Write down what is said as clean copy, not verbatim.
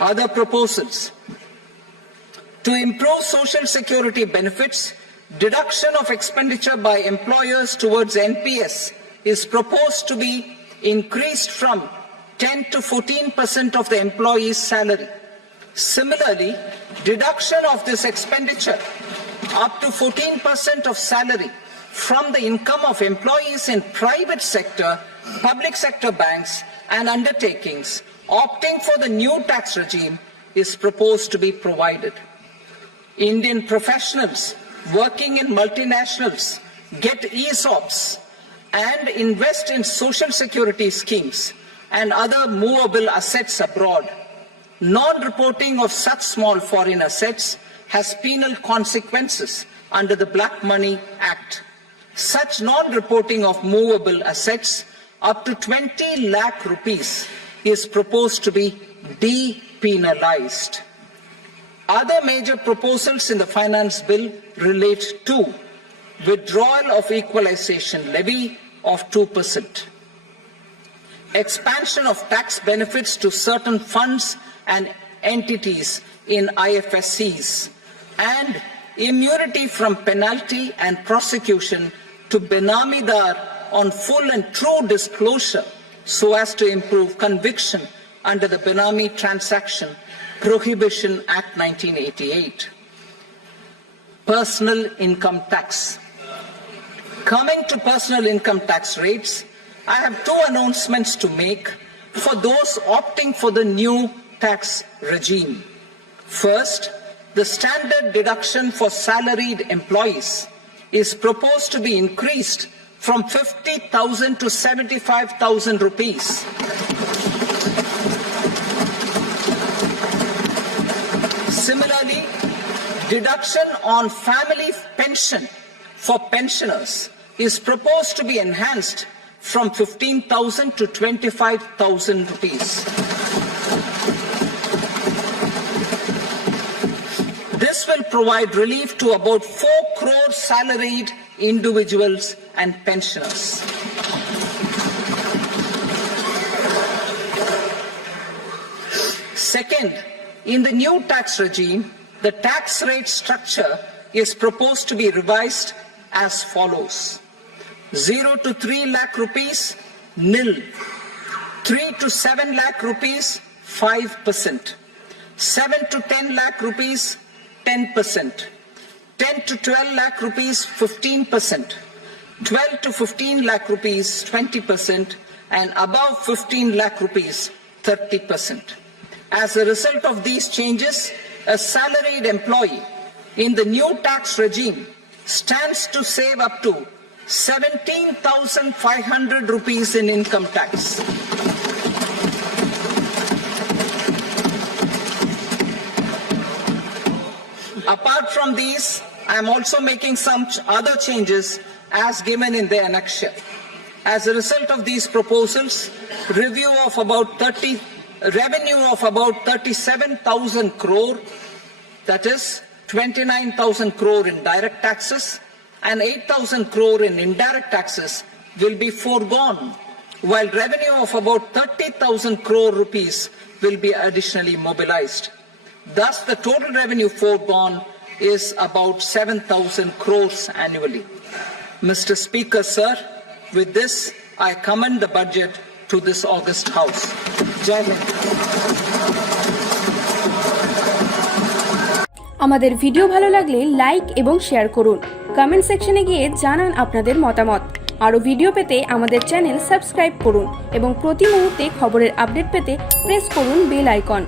Other proposals: to improve social security benefits, deduction of expenditure by employers towards NPS is proposed to be increased from 10 to 14% of the employee's salary. Similarly, deduction of this expenditure up to 14% of salary from the income of employees in private sector, public sector banks and undertakings opting for the new tax regime is proposed to be provided. Indian professionals working in multinationals get ESOPs and invest in social security schemes and other movable assets abroad. Non-reporting of such small foreign assets has penal consequences under the Black Money Act. Such non-reporting of movable assets up to 20 lakh rupees is proposed to be depenalized. Other major proposals in the finance bill relate to withdrawal of equalization levy of 2%, expansion of tax benefits to certain funds and entities in IFSCs, and immunity from penalty and prosecution to Benamidar on full and true disclosure so as to improve conviction under the Benami Transaction Prohibition Act 1988. Personal income tax. Coming to personal income tax rates, I have two announcements to make for those opting for the new tax regime. First, the standard deduction for salaried employees is proposed to be increased from 50,000 to 75,000 rupees. Similarly, deduction on family pension for pensioners is proposed to be enhanced from 15,000 to 25,000 rupees. This will provide relief to about 4 crore salaried individuals and pensioners. Second, in the new tax regime, the tax rate structure is proposed to be revised as follows: 0 to 3 lakh rupees, nil; 3 to 7 lakh rupees, 5%; 7 to 10 lakh rupees, 10%; 10 to 12 lakh rupees, 15%; 12 to 15 lakh rupees, 20%; and above 15 lakh rupees, 30%. As a result of these changes, a salaried employee in the new tax regime stands to save up to 17,500 rupees in income tax. Apart from these, I am also making some other changes as given in the annexure. As a result of these proposals, revenue of about 37,000 crore, that is 29,000 crore in direct taxes and 8,000 crore in indirect taxes, will be foregone, while revenue of about 30,000 crore rupees will be additionally mobilized. Thus, the total revenue foregone is about 7,000 crores annually. Mr. Speaker, sir, with this, I commend the budget to this august House. Jai Hind. আমাদের video ভালো লাগলে like এবং share করুন। Comment সেকশনে গিয়ে জানান আপনাদের মতামত। আরও ভিডিও পেতে আমাদের চ্যানেল সাবস্ক্রাইব করুন এবং প্রতি মুহূর্তে খবরের আপডেট পেতে প্রেস করুন বেল আইকন।